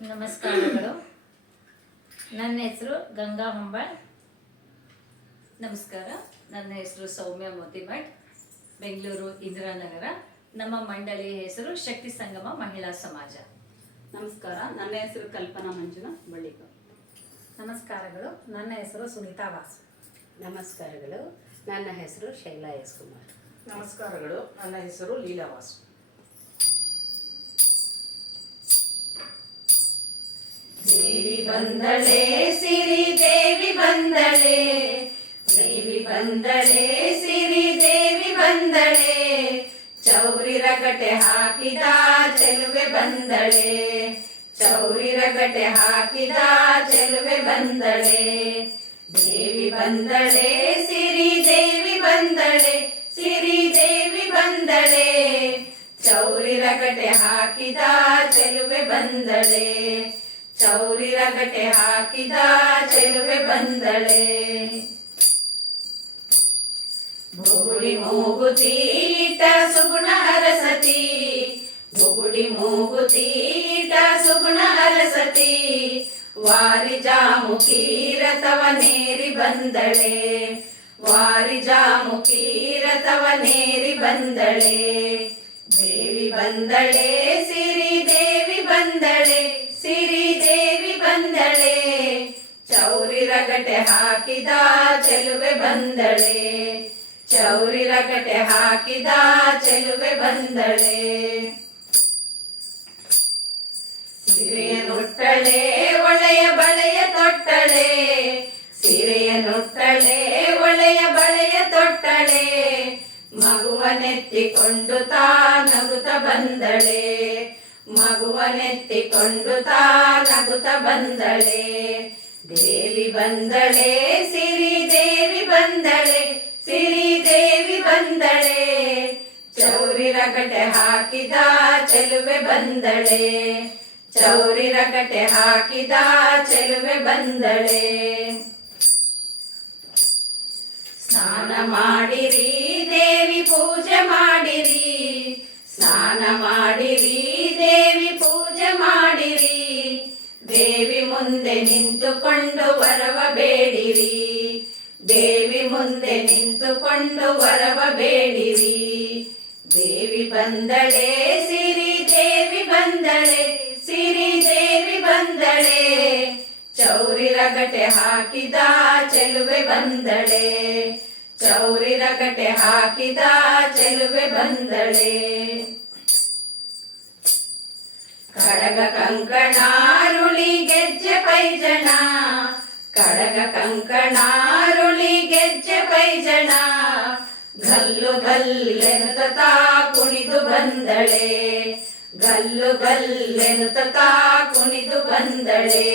ನಮಸ್ಕಾರಗಳು. ನನ್ನ ಹೆಸರು ಗಂಗಾ ಹೊಂಬಾಳ್. ನಮಸ್ಕಾರ, ನನ್ನ ಹೆಸರು ಸೌಮ್ಯ ಮೋತಿಮಠ್, ಬೆಂಗಳೂರು ಇಂದಿರಾನಗರ. ನಮ್ಮ ಮಂಡಳಿಯ ಹೆಸರು ಶಕ್ತಿ ಸಂಗಮ ಮಹಿಳಾ ಸಮಾಜ. ನಮಸ್ಕಾರ, ನನ್ನ ಹೆಸರು ಕಲ್ಪನಾ ಮಂಜುನಾಥ್ ಬಳ್ಳಿಕ. ನಮಸ್ಕಾರಗಳು, ನನ್ನ ಹೆಸರು ಸುನೀತಾ ವಾಸು. ನಮಸ್ಕಾರಗಳು, ನನ್ನ ಹೆಸರು ಶೈಲಾ ಎಸ್ ಕುಮಾರ್. ನಮಸ್ಕಾರಗಳು, ನನ್ನ ಹೆಸರು ಲೀಲಾ ವಾಸು. ದೇವಿ ಬಂದಳೆ ಸಿರಿ ದೇವಿ ಬಂದಳೆ, ದೇವಿ ಬಂದಳೆ ಸಿರಿ ದೇವಿ ಬಂದಳೆ, ಚೌರಿ ರಗಟೆ ಹಾಕಿದ ಚೆಲುವೆ ಬಂದಳೆ, ಚೌರಿ ರಗಟೆ ಹಾಕಿದ ಚೆಲುವೆ ಬಂದಳೆ. ದೇವಿ ಬಂದಳೆ ಸಿರಿ ದೇವಿ ಬಂದಳೆ, ಸಿರಿ ದೇವಿ ಬಂದಳೆ, ಚೌರಿ ರಗಟೆ ಹಾಕಿದ ಚೆಲುವೆ ಬಂದಳೆ, ಚೌರಿ ರಗಟೆ ಹಾಕಿದ ಚೆಲುವೆ ಬಂದಳೆ. ಬುಗುಡಿ ಮೂಗುತೀಟ ಸುಗುಣ ಹರಸತಿ, ಬುಗುಡಿ ಮೂಗುತೀಟ ಸುಗುಣ ಹರಸತಿ, ವಾರಿ ಜಾಮುಖಿ ರಥವನೇರಿ ಬಂದಳೆ, ವಾರಿ ಜಾಮುಖಿ ರಥವನೇರಿ ಬಂದಳೆ. ದೇವಿ ಬಂದಳೆ ಸಿರಿ ದೇವಿ ಬಂದಳೆ, ಸಿರಿ ದೇವಿ ಬಂದಳೆ, ಚೌರಿ ರಗಟೆ ಹಾಕಿದ ಚೆಲುವೆ ಬಂದಳೆ, ಚೌರಿ ರಗಟೆ ಹಾಕಿದ ಚೆಲುವೆ ಬಂದಳೆ. ಸಿರೆಯ ನುಟ್ಟಳೆ ಒಳೆಯ ಬಳೆಯ ತೊಟ್ಟಳೆ, ಸಿರೆಯ ನುಟ್ಟಳೆ ಒಳೆಯ ಬಳೆಯ ತೊಟ್ಟಳೆ, ಮಗುವನೆತ್ತಿಕೊಂಡು ತಾ ನಗುತ್ತ ಬಂದಳೆ, ಮಗುವನೆತ್ತಿಕೊಂಡು ತಾ ನಗುತ್ತ ಬಂದಳೆ. ದೇವಿ ಬಂದಳೆ ಸಿರಿ ದೇವಿ ಬಂದಳೆ, ಸಿರಿ ದೇವಿ ಬಂದಳೆ, ಚೌರಿ ರಗಟೆ ಹಾಕಿದ ಚೆಲುವೆ ಬಂದಳೆ, ಚೌರಿ ರಗಟೆ ಹಾಕಿದ ಚೆಲುವೆ ಬಂದಳೆ. ಸ್ನಾನ ಮಾಡಿರಿ ದೇವಿ ಪೂಜೆ ಮಾಡಿರಿ, ಸ್ನಾನ ಮಾಡಿರಿ ದೇವಿ ಪೂಜೆ ಮಾಡಿರಿ, ದೇವಿ ಮುಂದೆ ನಿಂತುಕೊಂಡು ವರವ ಬೇಡಿರಿ, ದೇವಿ ಮುಂದೆ ನಿಂತುಕೊಂಡು ವರವ ಬೇಡಿರಿ. ದೇವಿ ಬಂದಳೆ ಸಿರಿ ದೇವಿ ಬಂದಳೆ, ಸಿರಿ ದೇವಿ ಬಂದಳೆ, ಚೌರಿ ರಗಟೆ ಹಾಕಿದ ಚೆಲುವೆ ಬಂದಳೆ, ಚೌರಿ ರಗಟೆ ಹಾಕಿದ ಚೆಲುವೆ ಬಂದಳೆ. ಕಡಗ ಕಂಕಣಾರುಳಿ ಗೆಜ್ಜೆ ಪೈಜಣ, ಕಡಗ ಕಂಕಣಾರುಳಿ ಗೆಜ್ಜೆ ಪೈಜಣ, ಗಲ್ಲು ಗಲ್ಲೆನುತ ಕುಣಿದು ಬಂದಳೆ, ಗಲ್ಲು ಗಲ್ಲೆನುತ ಕುಣಿದು ಬಂದಳೆ.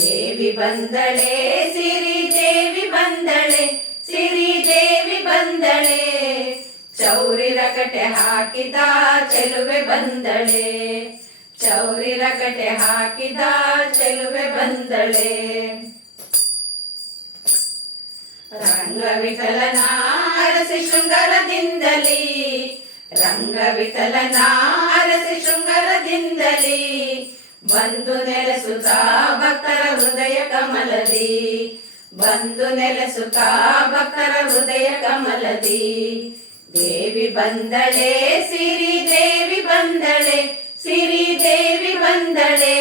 ದೇವಿ ಬಂದಳೆ ಸಿರಿ ದೇವಿ ಬಂದಳೆ, ಸಿರಿ ದೇವಿ ಬಂದಳೆ, ಚೌರಿ ರಗಟೆ ಹಾಕಿದ ಚೆಲುವೆ ಬಂದಳೆ, ಚೌರಿ ರಗಟೆ ಹಾಕಿದ ಚೆಲುವೆ ಬಂದಳೆ. ರಂಗವಿಠಲನ ಅರಸಿ ಶೃಂಗಾರದಿಂದಲಿ, ರಂಗವಿಠಲನ ಅರಸಿ ಶೃಂಗಾರದಿಂದಲಿ, ಬಂದು ನೆಲೆಸುತ್ತ ಭಕ್ತರ ಹೃದಯ ಕಮಲದಿ, ಬಂದು ನೆಲೆಸುತ್ತ ಭಕ್ತರ ಹೃದಯ ಕಮಲದಿ. ದೇವಿ ಬಂದಳೆ ಸಿರಿ ದೇವಿ ಬಂದಳೆ, ಸಿರಿ ದೇವಿ ಬಂದಳೆ,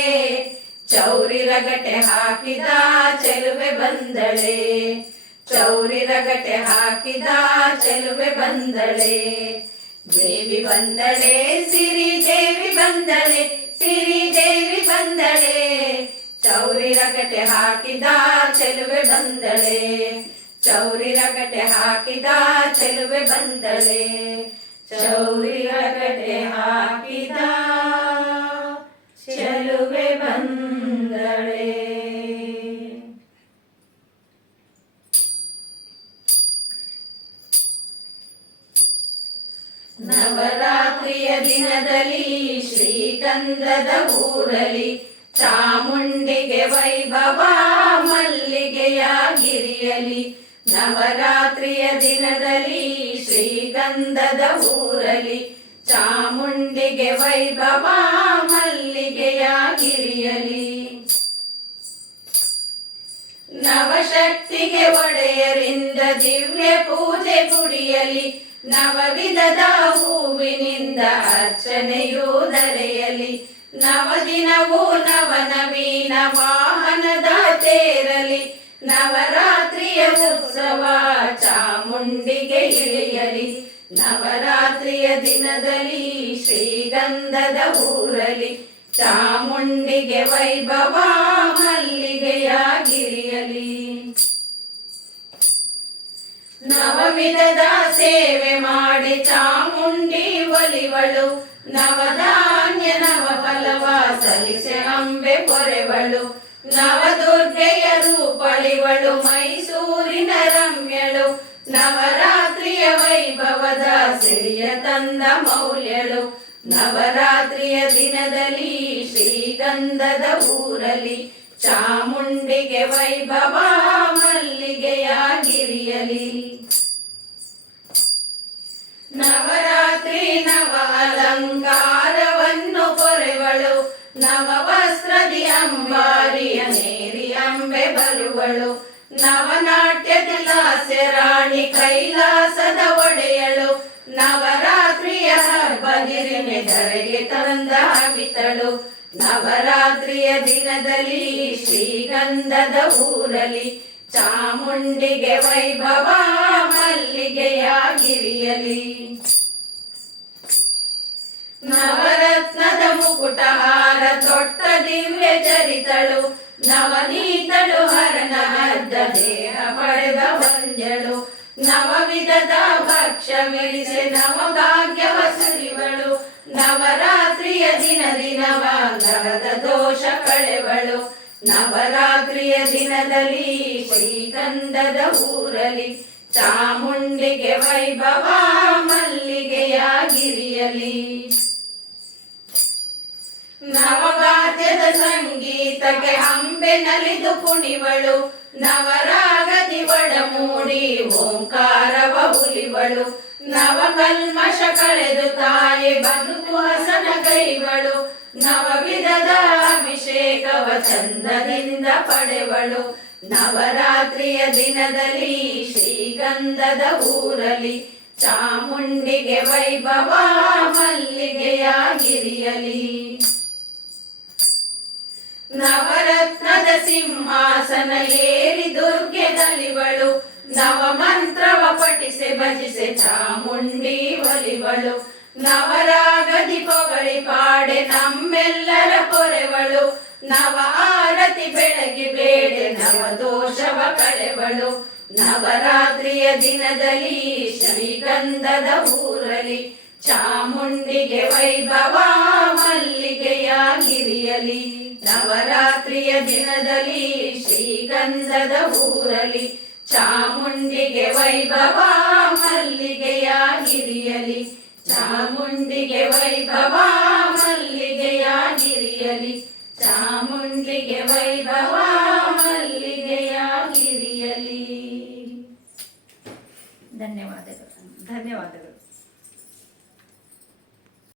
ಚೌರಿ ರಗಟೆ ಹಾಕಿದ ಚೆಲುವೆ ಬಂದಳೆ, ಚೌರಿ ರಗಟೆ ಹಾಕಿದ ಚೆಲುವೆ ಬಂದಳೆ. ದೇವಿ ಬಂದಳೆ ಸಿರಿ ದೇವಿ ಬಂದಳೆ, ಸಿರಿ ದೇವಿ ಬಂದಳೆ, ಚೌರಿ ರಗಟೆ ಹಾಕಿದ ಚೆಲುವೆ ಬಂದಳೆ, ಚೌರಿ ರಗಟೆ ಹಾಕಿದ ಚೆಲುವೆ ಬಂದಳೆ, ಚೌರಿ ರಗಟೆ ಹಾಕಿದ ಚೆಲುವೆ ಬಂದಳೆ. ನವರಾತ್ರಿಯ ದಿನದಲ್ಲಿ ಶ್ರೀಗಂಧದ ಊರಲಿ, ಚಾಮುಂಡಿಗೆ ವೈಭವ ಮಲ್ಲಿಗೆಯ ಗಿರಿಯಲಿ, ನವರಾತ್ರಿಯ ದಿನದಲ್ಲಿ ಶ್ರೀಗಂಧದ ಊರಲಿ, ಚಾಮುಂಡಿಗೆ ವೈಭವ ಮಲ್ಲಿಗೆಯಾಗಿರಿಯಲಿ. ನವಶಕ್ತಿಗೆ ಒಡೆಯರಿಂದ ದಿವ್ಯ ಪೂಜೆ ಕುಡಿಯಲಿ. ನವವಿಧದ ಹೂವಿನಿಂದ ಅರ್ಚನೆಯೂ ದೊರೆಯಲಿ. ನವದಿನವೂ ನವನವೀನ ವಾಹನದ ತೇರಲಿ. ನವರಾತ್ರಿಯ ಉತ್ಸವ ಚಾಮುಂಡಿಗೆ ಇಳಿಯಲಿ. ನವರಾತ್ರಿಯ ದಿನದಲ್ಲಿ ಶ್ರೀಗಂಧದ ಊರಲಿ. ಚಾಮುಂಡಿಗೆ ವೈಭವ ಮಲ್ಲಿಗೆಯಾಗಿರಿಯಲಿ. ನವವಿಧದ ಸೇವೆ ಮಾಡಿ ಚಾಮುಂಡಿ ಒಲಿವಳು. ನವಧಾನ್ಯ ನವಫಲವ ಸಲಿಸೆ ಅಂಬೆ ಪೊರೆವಳು. ನವದುರ್ಗೆಯ ರೂಪಳಿವಳು ಮೈಸೂರಿನ ರಮ್ಯಳು. ನವರಾತ್ರಿಯ ವೈಭವದ ಸಿರಿಯ ತಂದ ಮೌಲ್ಯಳು. ನವರಾತ್ರಿಯ ದಿನದಲ್ಲಿ ಶ್ರೀಗಂಧದ ಊರಲಿ. ಚಾಮುಂಡಿಗೆ ವೈಭವ ಮಲ್ಲಿಗೆಯಾಗಿರಿಯಲಿ. ನವರಾತ್ರಿ ನವ ಅಲಂಕಾರವನ್ನು ಪೊರೆವಳು. ನವ ವಸ್ತ್ರದಿ ಅಂಬಾರಿಯ ನೇರಿ ಅಂಬೆ ಬರುವಳು. ನವನಾಟ್ಯದ ಲಾಸ್ಯ ರಾಣಿ ಕೈಲಾಸದ ಒಡೆಯಳು. ನವರಾತ್ರಿಯ ಹಬ್ಬದಿರಿಮೆ ಧರೆಗೆ ತಂದ ಹವಿತಳು. ನವರಾತ್ರಿಯ ದಿನದಲ್ಲಿ ಶ್ರೀಗಂಧದ ಊರಲಿ. ಚಾಮುಂಡಿಗೆ ವೈಭವ ಮಲ್ಲಿಗೆಯಾಗಿರಿಯಲಿ. ನವರತ್ನದ ಮುಕುಟಹಾರ ತೊಟ್ಟ ದಿವ್ಯ ಚರಿತಳು. ನವನೀತಳು ಹರನ ಅರ್ಧ ದೇಹ ಪಡೆದ ವಂದ್ಯಳು. ನವವಿಧದ ಭಕ್ಷ್ಯವಿರಿಸೆ ನವಭಾಗ್ಯವ ಸುರಿವಳು. ನವರಾತ್ರಿಯ ದಿನದಿ ನವಗ್ರಹದ ದೋಷ ಕಳೆವಳು. ನವರಾತ್ರಿಯ ದಿನದಲ್ಲಿ ಶ್ರೀಗಂಧದ ಊರಲಿ. ಚಾಮುಂಡಿಗೆ ವೈಭವ ಮಲ್ಲಿಗೆಯಾಗಿರಿಯಲಿ. ನವಗಾದ್ಯದ ಸಂಗೀತಕ್ಕೆ ಅಂಬೆ ನಲಿದು ಕುಣಿವಳು. ನವರಾಗದಿ ಒಡಮೂಡಿ ಓಂಕಾರವ ಉಲಿವಳು. ನವಕಲ್ಮಶ ಕಳೆದು ತಾಯಿ ಬದುಕು ಹಸನ ಕೈವಳು. ನವವಿಧದ ಅಭಿಷೇಕವ ಚಂದದಿಂದ ಪಡೆವಳು. ನವರಾತ್ರಿಯ ದಿನದಲ್ಲಿ ಶ್ರೀಗಂಧದ ಊರಲಿ. ಚಾಮುಂಡಿಗೆ ವೈಭವ ಮಲ್ಲಿಗೆಯಾಗಿರಿಯಲಿ. ನವರತ್ನದ ಸಿಂಹಾಸನ ಏರಿ ದುರ್ಗೆ ನಲಿವಳು. ನವ ಮಂತ್ರವ ಪಠಿಸೆ ಭಜಿಸೆ ಚಾಮುಂಡಿ ಒಲಿವಳು. ನವರಾಗದಿ ಪೊಗಳಿ ಪಾಡೆ ನಮ್ಮೆಲ್ಲರ ಪೊರೆವಳು. ನವ ಆರತಿ ಬೆಳಗಿ ಬೇಡೆ ನವ ದೋಷವ ಕಳೆವಳು. ನವರಾತ್ರಿಯ ದಿನದಲ್ಲಿ ಶ್ರೀಗಂಧದ ಊರಲಿ. ಚಾಮುಂಡಿಗೆ ವೈಭವ ಮಲ್ಲಿಗೆಯಾಗಿರಿಯಲಿ. ನವರಾತ್ರಿಯ ದಿನದಲ್ಲಿ ಶ್ರೀಗಂಧದ ಊರಲಿ. ಚಾಮುಂಡಿಗೆ ವೈಭವ ಮಲ್ಲಿಗೆಯಾಗಿರಿಯಲಿ. ಚಾಮುಂಡಿಗೆ ವೈಭವ ಮಲ್ಲಿಗೆಯಾಗಿರಿಯಲಿ. ಚಾಮುಂಡಿಗೆ ವೈಭವ ಮಲ್ಲಿಗೆಯಾಗಿರಿಯಲಿ. ಧನ್ಯವಾದಗಳು.